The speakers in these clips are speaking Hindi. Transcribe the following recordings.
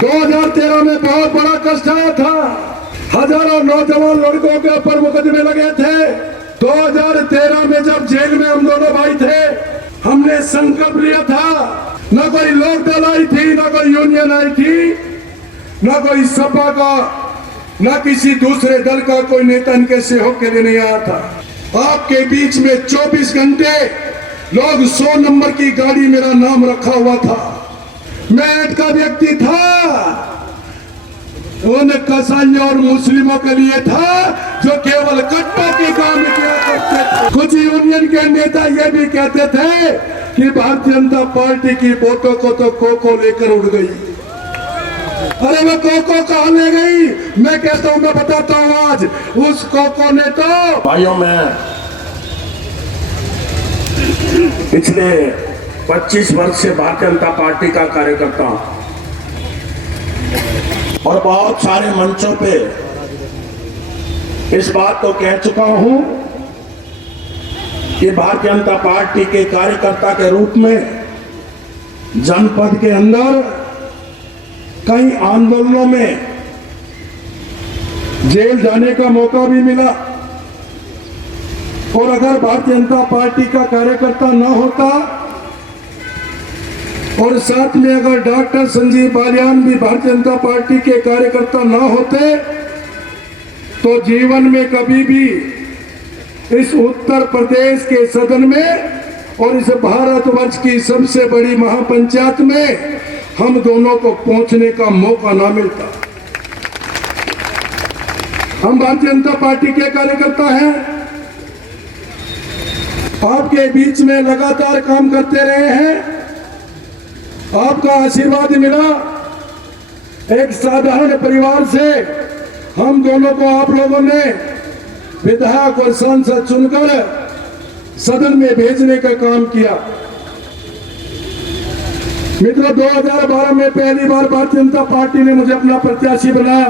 2013 में बहुत बड़ा कष्ट आया था। हजारों नौजवान लड़कों के ऊपर मुकदमे लगे थे। 2013 में जब जेल में हम दोनों भाई थे, हमने संकल्प लिया था, न कोई लोक दल आई थी, न कोई यूनियन आई थी, न कोई सपा का, न किसी दूसरे दल का कोई नेता इनके सहयोग के लिए नहीं आया था। आपके बीच में 24 घंटे लोग 100 नंबर की गाड़ी मेरा नाम रखा हुआ था। मैं एक का व्यक्ति था, उन कसाईयों और मुस्लिमों के लिए था जो केवल कट्टा के काम किया करते थे। कुछ यूनियन के नेता ये भी कहते थे कि भारतीय जनता पार्टी की वोटों को तो कोको लेकर उड़ गई। अरे वो कोको कहाँ ले गई? मैं कहता हूँ, मैं बताता हूँ आज, उस कोको ने तो भाइयों में पिछले 25 वर्ष से भारतीय जनता पार्टी का कार्यकर्ता हूं और बहुत सारे मंचों पे इस बात को कह चुका हूं कि भारतीय जनता पार्टी के कार्यकर्ता के रूप में जनपद के अंदर कई आंदोलनों में जेल जाने का मौका भी मिला। और अगर भारतीय जनता पार्टी का कार्यकर्ता न होता और साथ में अगर डॉक्टर संजीव बालियान भी भारतीय जनता पार्टी के कार्यकर्ता न होते तो जीवन में कभी भी इस उत्तर प्रदेश के सदन में और इस भारतवर्ष की सबसे बड़ी महापंचायत में हम दोनों को पहुंचने का मौका ना मिलता। हम भारतीय जनता पार्टी के कार्यकर्ता हैं, आपके बीच में लगातार काम करते रहे हैं, आपका आशीर्वाद मिला। एक साधारण परिवार से हम दोनों को आप लोगों ने विधायक और सांसद चुनकर सदन में भेजने का काम किया। मित्रों, 2012 में पहली बार भारतीय जनता पार्टी ने मुझे अपना प्रत्याशी बनाया।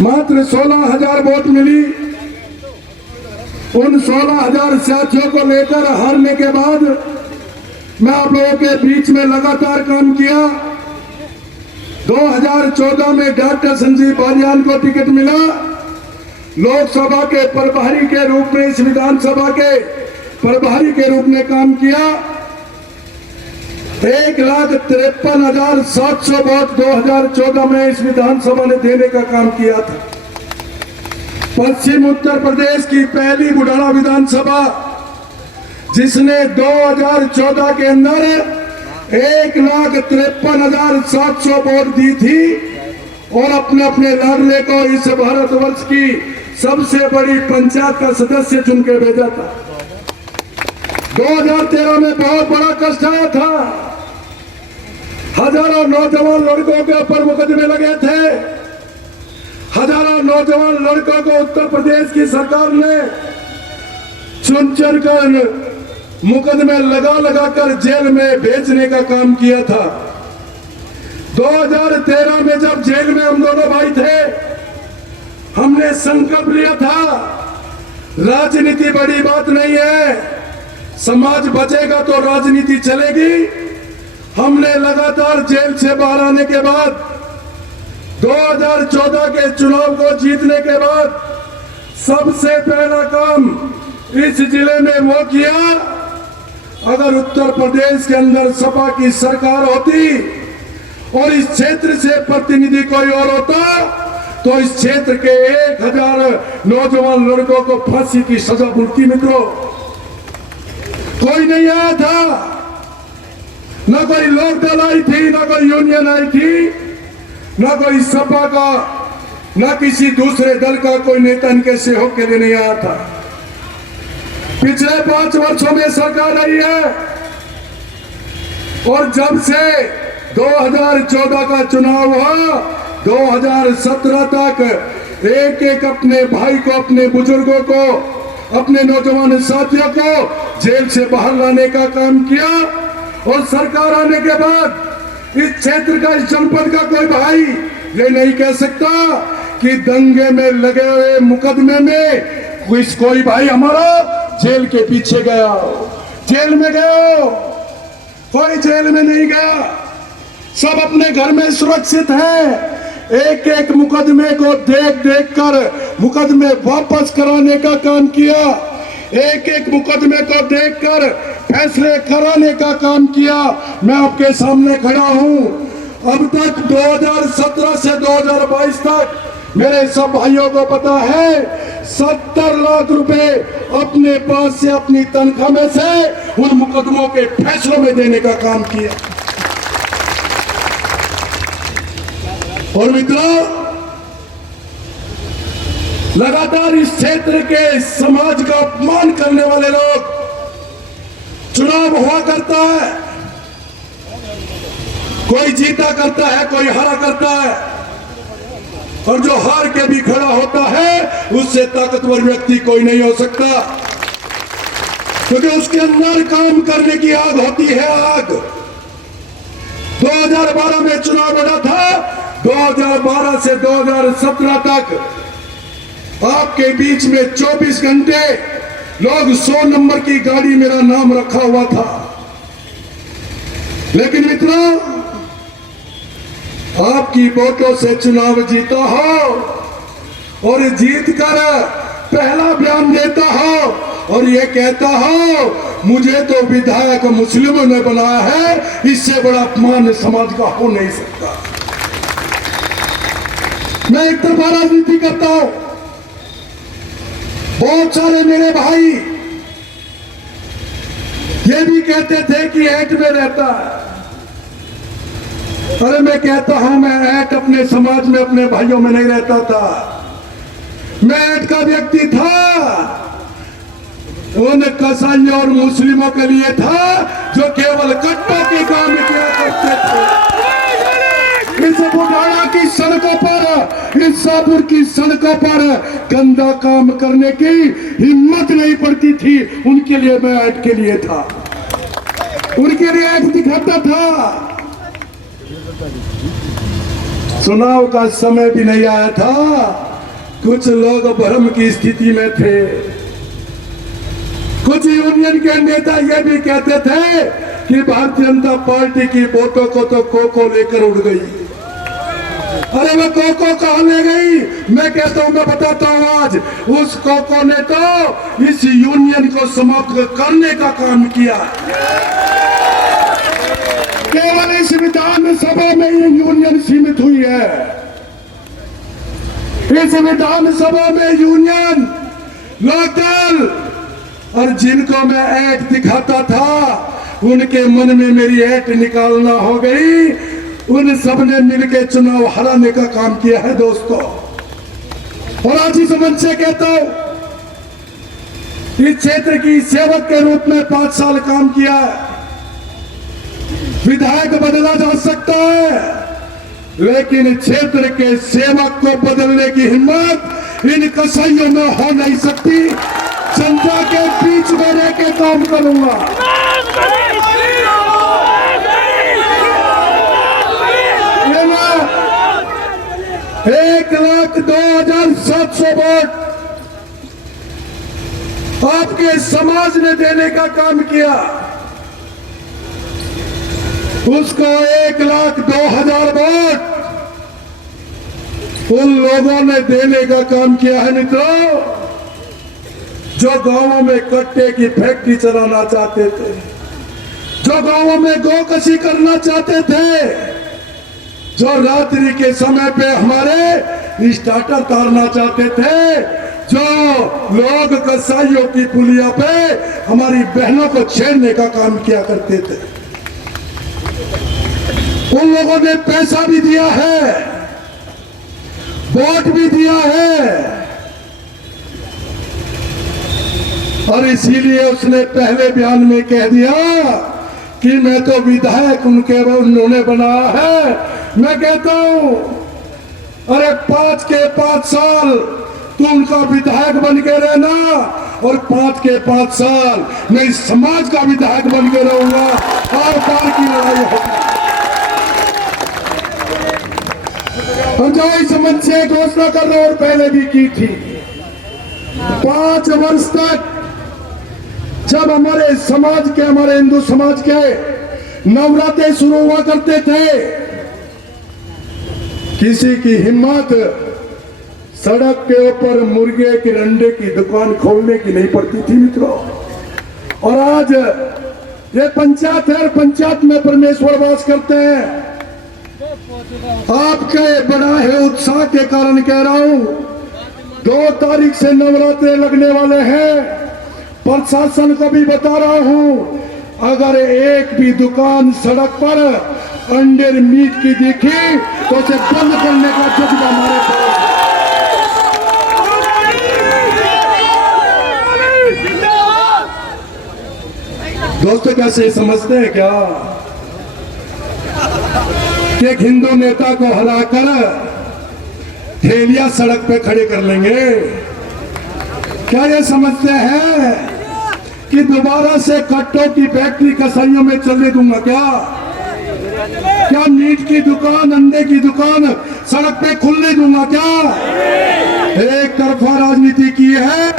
मात्र 16,000 वोट मिली। उन 16,000 साथियों को लेकर हारने के बाद मैं आप लोगों के बीच में लगातार काम किया। 2014 में डॉक्टर संजीव बालियान को टिकट मिला। लोकसभा के प्रभारी के रूप में, इस विधानसभा के प्रभारी के रूप में काम किया। 1,53,700 वोट 2014 में इस विधानसभा ने देने का काम किया था। पश्चिम उत्तर प्रदेश की पहली बुढ़ाना विधानसभा जिसने 2014 के अंदर 1,53,700 वोट दी थी और अपने अपने लाडले को इस भारतवर्ष की सबसे बड़ी पंचायत का सदस्य चुन के भेजा था। 2013 में बहुत बड़ा कष्ट आया था। हजारों नौजवान लड़कों के ऊपर मुकदमे लगे थे। हजारों नौजवान लड़कों को उत्तर प्रदेश की सरकार ने चुन चुन कर मुकदमे लगा कर जेल में भेजने का काम किया था। 2013 में जब जेल में हम दोनों भाई थे, हमने संकल्प लिया था, राजनीति बड़ी बात नहीं है, समाज बचेगा तो राजनीति चलेगी। हमने लगातार जेल से बाहर आने के बाद 2014 के चुनाव को जीतने के बाद सबसे पहला काम इस जिले में वो किया, अगर उत्तर प्रदेश के अंदर सपा की सरकार होती और इस क्षेत्र से प्रतिनिधि कोई और होता तो इस क्षेत्र के 1,000 नौजवान लड़कों को फांसी की सजा मिलती। मित्रों, कोई नहीं आया था, न कोई लोक दल आई थी, न कोई यूनियन आई थी, न कोई सपा का, न किसी दूसरे दल का कोई नेता इनके सहयोग के लिए नहीं आया था। पिछले 5 वर्षों में सरकार आई है और जब से 2014 का चुनाव हुआ, 2017 तक एक एक अपने भाई को, अपने बुजुर्गों को, अपने नौजवान साथियों को जेल से बाहर लाने का काम किया। और सरकार आने के बाद इस क्षेत्र का, इस जनपद का कोई भाई ये नहीं कह सकता कि दंगे में लगे हुए मुकदमे में कोई भाई हमारा जेल के पीछे गया, जेल में गया। कोई जेल में नहीं गया। सब अपने घर में सुरक्षित हैं। एक एक मुकदमे को देख देख कर मुकदमे वापस कराने का काम किया, एक एक मुकदमे को देखकर फैसले कराने का काम किया। मैं आपके सामने खड़ा हूं। अब तक 2017 से 2022 तक मेरे सब भाइयों को पता है 70 लाख रुपए अपने पास से अपनी तनख्वाह में से उन मुकदमों के फैसलों में देने का काम किया। और मित्रों, लगातार इस क्षेत्र के समाज का अपमान करने वाले लोग, चुनाव हुआ करता है, कोई जीता करता है, कोई हारा करता है, और जो हार के भी खड़ा होता है उससे ताकतवर व्यक्ति कोई नहीं हो सकता, क्योंकि उसके अंदर काम करने की आग होती है। आग 2012 में चुनाव लड़ा था, 2012 से 2017 तक आपके बीच में 24 घंटे लोग 100 नंबर की गाड़ी मेरा नाम रखा हुआ था। लेकिन मित्रों, आपकी वोटों से चुनाव जीता हो और जीत कर पहला बयान देता हो और ये कहता हो मुझे तो विधायक मुस्लिमों ने बनाया है, इससे बड़ा अपमान समाज का हो नहीं सकता। मैं एक तरफा राजनीति करता हूं, बहुत सारे मेरे भाई ये भी कहते थे कि ऐट में रहता है। अरे मैं कहता हूं, मैं ऐट अपने समाज में अपने भाइयों में नहीं रहता था। मैं ऐट का व्यक्ति था उन कसाईयों और मुस्लिमों के लिए था जो केवल कट्टों के काम किया करते थे। इस बुढ़ाना की सड़कों पर, इस शाहपुर की सड़कों पर गंदा काम करने की हिम्मत नहीं पड़ती थी। उनके लिए मैं ऐड के लिए था, उनके लिए ऐड दिखाता था। चुनाव का समय भी नहीं आया था, कुछ लोग भ्रम की स्थिति में थे। कुछ यूनियन के नेता ये भी कहते थे कि भारतीय जनता पार्टी की वोटों को तो कोको लेकर उड़ गई। अरे वो कोको कहां ले गई? मैं कहता हूं, मैं बताता हूं आज, उस कोको ने तो इस यूनियन को समाप्त करने का काम किया। केवल इस विधानसभा में ये यूनियन सीमित हुई है। इस विधानसभा में यूनियन लोकल, और जिनको मैं ऐट दिखाता था उनके मन में मेरी ऐट निकालना हो गई। उन सब ने मिलकर चुनाव हराने का काम किया है दोस्तों। और आज इस मंच से कहता हूं, इस क्षेत्र की सेवक के रूप में 5 साल काम किया है। विधायक बदला जा सकता है, लेकिन क्षेत्र के सेवक को बदलने की हिम्मत इन कसाईयों में हो नहीं सकती। जनता के बीच में रह के काम करूंगा। 1,02,700 वोट आपके समाज ने देने का काम किया, उसको 1,02,000 वोट उन लोगों ने देने का काम किया है मित्रों, जो गांवों में कट्टे की फैक्ट्री चलाना चाहते थे, जो गांवों में गौकशी करना चाहते थे, जो रात्रि के समय पे हमारे स्टार्टर तारना चाहते थे, जो लोग कसाईयों की पुलिया पे हमारी बहनों को छेड़ने का काम किया करते थे, उन लोगों ने पैसा भी दिया है, वोट भी दिया है। और इसीलिए उसने पहले बयान में कह दिया कि मैं तो विधायक उन्होंने बनाया है। मैं कहता हूं, अरे 5 के 5 साल तू उनका विधायक बन के रहना, और 5 के 5 साल मैं इस समाज का विधायक बन के रहूंगा, और पार की लड़ाई होगी। और जो इस मंच से घोषणा कर रहे और पहले भी की थी, 5 वर्ष तक जब हमारे समाज के, हमारे हिंदू समाज के नवरात्रे शुरू हुआ करते थे, किसी की हिम्मत सड़क के ऊपर मुर्गे के अंडे की दुकान खोलने की नहीं पड़ती थी मित्रों। और आज ये पंचायत है, पंचायत में परमेश्वर वास करते हैं। आपके बड़ा है उत्साह के कारण कह रहा हूं, 2 तारीख से नवरात्रे लगने वाले हैं। प्रशासन को भी बता रहा हूं, अगर एक भी दुकान सड़क पर अंडे मीट की दिखी तो उसे बंद करने का जज्बा हमारे पास। दोस्तों कैसे समझते हैं क्या कि एक हिंदू नेता को हराकर ठेलिया सड़क पे खड़े कर लेंगे? क्या ये समझते हैं कि दोबारा से कट्टों की फैक्ट्री कसाईयों में चलने दूंगा क्या? क्या मीट की दुकान, अंडे की दुकान सड़क पे खुलने दूंगा क्या? एक तरफा राजनीति की है,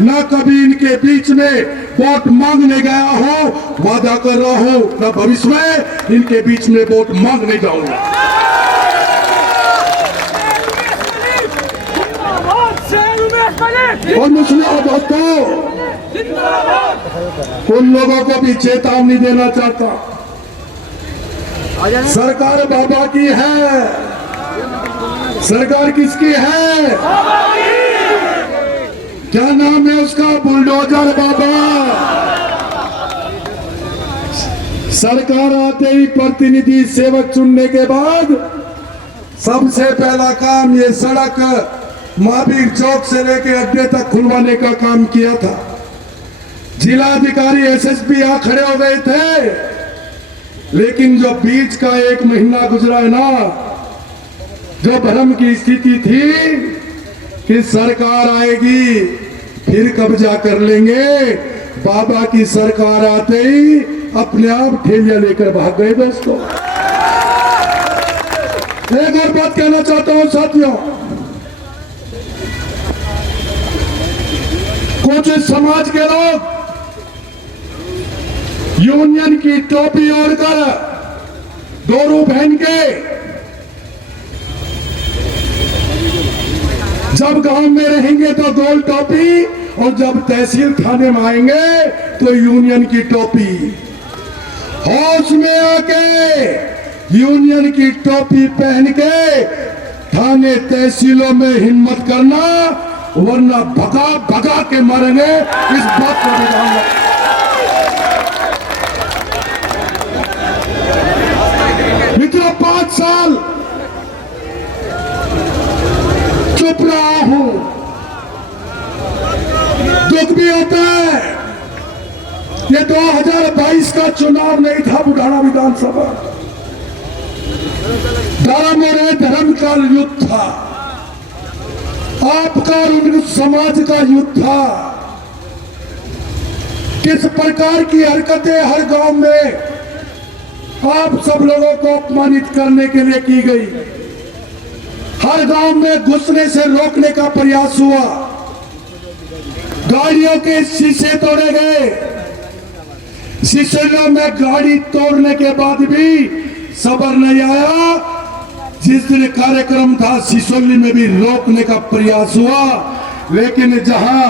ना कभी इनके बीच में वोट मांगने गया हो, वादा कर रहा हूं ना भविष्य में इनके बीच में वोट मांगने जाऊंगा। और मुस्लिम दोस्तों, उन लोगों को भी चेतावनी देना चाहता, सरकार बाबा की है। सरकार किसकी है? क्या नाम है उसका? बुलडोजर बाबा। सरकार आते ही प्रतिनिधि सेवक चुनने के बाद सबसे पहला काम ये सड़क महावीर चौक से लेके अड्डे तक खुलवाने का काम किया था। जिलाधिकारी एसएसपी यहां खड़े हो गए थे, लेकिन जो बीच का 1 महीना गुजरा है ना, जो भ्रम की स्थिति थी कि सरकार आएगी फिर कब्जा कर लेंगे, बाबा की सरकार आते ही अपने आप ठेलिया लेकर भाग गए। दोस्तों एक और बात कहना चाहता हूं साथियों, कुछ समाज के लोग यूनियन की टोपी ओढ़कर, दोरू पहन के जब गांव में रहेंगे तो गोल टोपी, और जब तहसील थाने में आएंगे तो यूनियन की टोपी। होश में आके यूनियन की टोपी पहन के थाने तहसीलों में हिम्मत करना, वरना भगा भगा के मारेंगे, इस बात को ध्यान रखना। मित्रों 5 साल चुप रहा हूं, दुख भी होता है। ये 2022 का चुनाव नहीं था, बुढ़ाना विधानसभा धर्म और धर्म का युद्ध था, आपका और उन समाज का युद्ध था। किस प्रकार की हरकतें हर गांव में आप सब लोगों को अपमानित करने के लिए की गई, हर गांव में घुसने से रोकने का प्रयास हुआ, गाड़ियों के शीशे तोड़े गए। सिसोलिया में गाड़ी तोड़ने के बाद भी सब्र नहीं आया। जिस दिन कार्यक्रम था सिसोली में भी रोकने का प्रयास हुआ, लेकिन जहां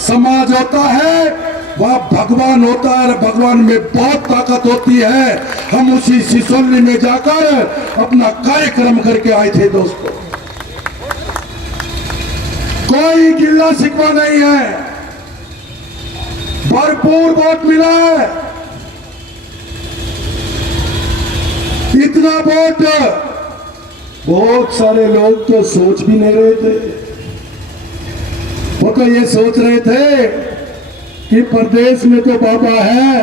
समाज होता है वहां भगवान होता है, और भगवान में बहुत ताकत होती है। हम उसी सिसोली में जाकर अपना कार्यक्रम करके आए थे। दोस्तों कोई गिल्ला शिकवा नहीं है, भरपूर वोट मिला है। इतना वोट बहुत सारे लोग तो सोच भी नहीं रहे थे। वो तो ये सोच रहे थे कि प्रदेश में तो बाबा है,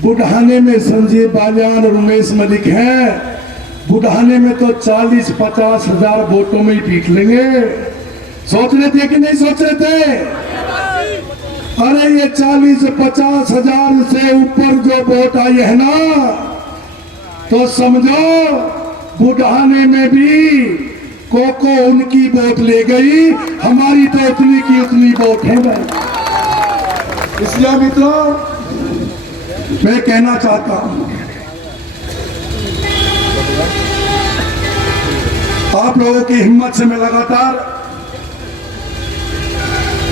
बुढ़ाने में संजीव बालियान और उमेश मलिक हैं, बुढ़ाने में तो 40-50 हजार वोटों में ही जीत लेंगे। सोच रहे थे कि नहीं सोच रहे थे? अरे ये 40-50 हजार से ऊपर जो वोट आई है ना, तो समझो बुढ़ाने में भी कोको उनकी वोट ले गई, हमारी तो उतनी की उतनी वोट है भाई। इसलिए मित्रों मैं कहना चाहता हूं आप लोगों की हिम्मत से मैं लगातार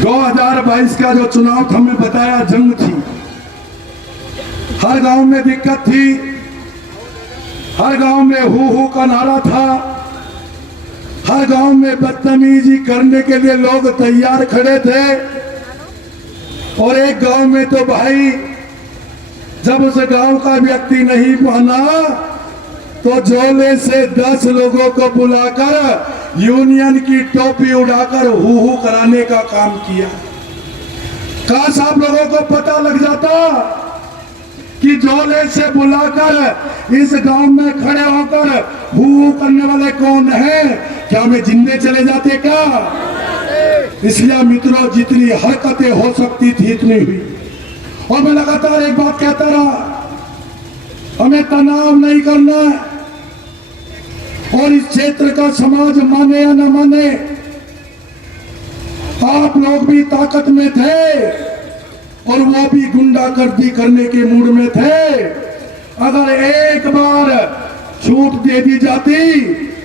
2022 का जो चुनाव था, हमने बताया जंग थी, हर गांव में दिक्कत थी, हर गांव में हू का नारा था, हर गांव में बदतमीजी करने के लिए लोग तैयार खड़े थे। और एक गांव में तो भाई जब उस गांव का व्यक्ति नहीं माना तो झोले से 10 लोगों को बुलाकर यूनियन की टोपी उड़ाकर हू कराने का काम किया। काश आप लोगों को पता लग जाता कि झोले से बुलाकर इस गांव में खड़े होकर हू करने वाले कौन है, क्या हमें जिंदे चले जाते क्या? इसलिए मित्रों, जितनी हरकतें हो सकती थी इतनी हुई। और मैं लगातार एक बात कहता रहा, हमें तनाव नहीं करना है। और इस क्षेत्र का समाज माने या न माने, आप लोग भी ताकत में थे और वो भी गुंडागर्दी करने के मूड में थे। अगर एक बार छूट दे दी जाती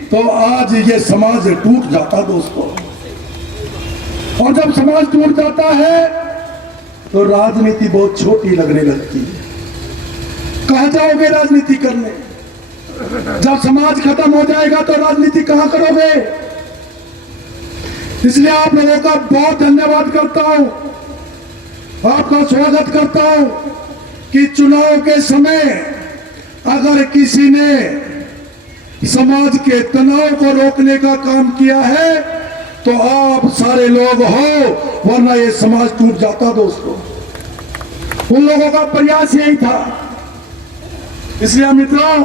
तो आज ये समाज टूट जाता दोस्तों। और जब समाज टूट जाता है तो राजनीति बहुत छोटी लगने लगती है। कहां जाओगे राजनीति करने? जब समाज खत्म हो जाएगा तो राजनीति कहां करोगे? इसलिए आप लोगों का बहुत धन्यवाद करता हूं, आपका स्वागत करता हूं कि चुनाव के समय अगर किसी ने समाज के तनाव को रोकने का काम किया है तो आप सारे लोग हो, वरना ये समाज टूट जाता दोस्तों। उन लोगों का प्रयास यही था। इसलिए मित्रों,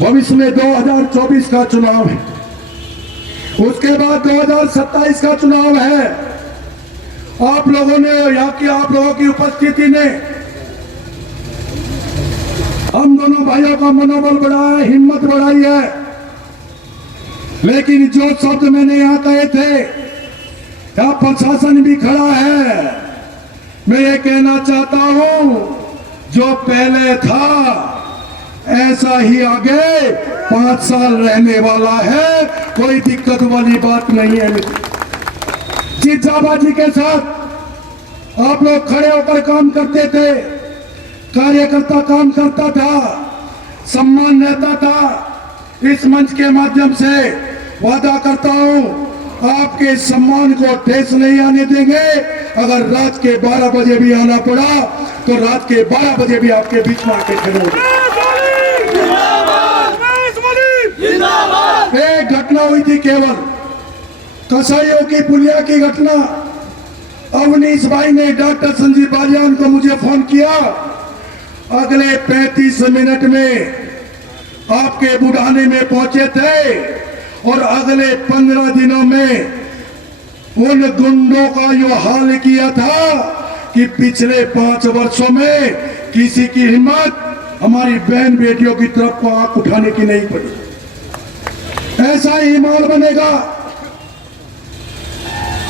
भविष्य में 2024 का चुनाव है, उसके बाद 2027 का चुनाव है। आप लोगों ने, यहाँ की आप लोगों की उपस्थिति ने हम दोनों भाइयों का मनोबल बढ़ाया, हिम्मत बढ़ाई है। लेकिन जो शब्द मैंने यहाँ कहे थे, यहाँ प्रशासन भी खड़ा है, मैं ये कहना चाहता हूं, जो पहले था ऐसा ही आगे 5 साल रहने वाला है, कोई दिक्कत वाली बात नहीं है। जीजाबाजी के साथ आप लोग खड़े होकर काम करते थे, कार्यकर्ता काम करता था, सम्मान रहता था। इस मंच के माध्यम से वादा करता हूं, आपके सम्मान को ठेस नहीं आने देंगे। अगर रात के 12 बजे भी आना पड़ा तो रात के 12 बजे भी आपके बीच में आके खड़े होंगे। एक घटना हुई थी केवल, कसाईयों की पुलिया की घटना। अवनीश भाई ने डॉक्टर संजीव बालियान को मुझे फोन किया, अगले 35 मिनट में आपके बुढ़ाने में पहुंचे थे और अगले 15 दिनों में उन गुंडों का यो हाल किया था कि पिछले 5 वर्षों में किसी की हिम्मत हमारी बहन बेटियों की तरफ को आंख उठाने की नहीं पड़ी। ऐसा ही माल बनेगा।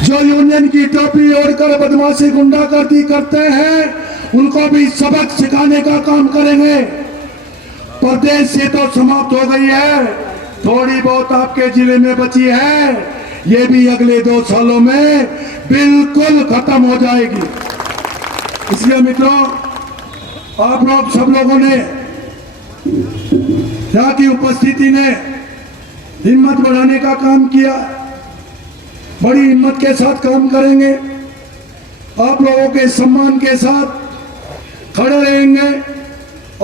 जो यूनियन की टोपी ओढ़कर बदमाशी गुंडागर्दी करते हैं, उनको भी सबक सिखाने का काम करेंगे। प्रदेश से तो समाप्त हो गई है, थोड़ी बहुत आपके जिले में बची है, ये भी अगले 2 सालों में बिल्कुल खत्म हो जाएगी। इसलिए मित्रों, आप लोग सब लोगों ने, यहाँ की उपस्थिति ने हिम्मत बढ़ाने का काम किया। बड़ी हिम्मत के साथ काम करेंगे, आप लोगों के सम्मान के साथ खड़े रहेंगे।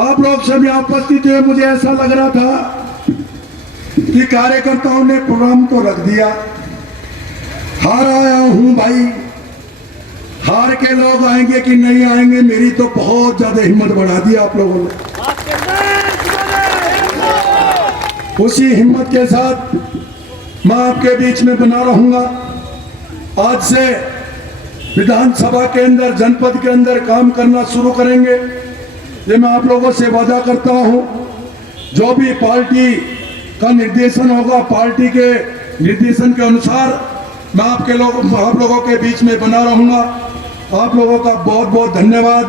आप लोग सब यहाँ उपस्थित हुए, मुझे ऐसा लग रहा था कि कार्यकर्ताओं ने प्रोग्राम तो रख दिया, हार आया हूं भाई, हार के लोग आएंगे कि नहीं आएंगे, मेरी तो बहुत ज्यादा हिम्मत बढ़ा दी आप लोगों ने। उसी हिम्मत के साथ मैं आपके बीच में बना रहूंगा। आज से विधानसभा के अंदर, जनपद के अंदर काम करना शुरू करेंगे, ये मैं आप लोगों से वादा करता हूं। जो भी पार्टी का निर्देशन होगा, पार्टी के निर्देशन के अनुसार मैं आप लोगों के बीच में बना रहूंगा। आप लोगों का बहुत बहुत धन्यवाद।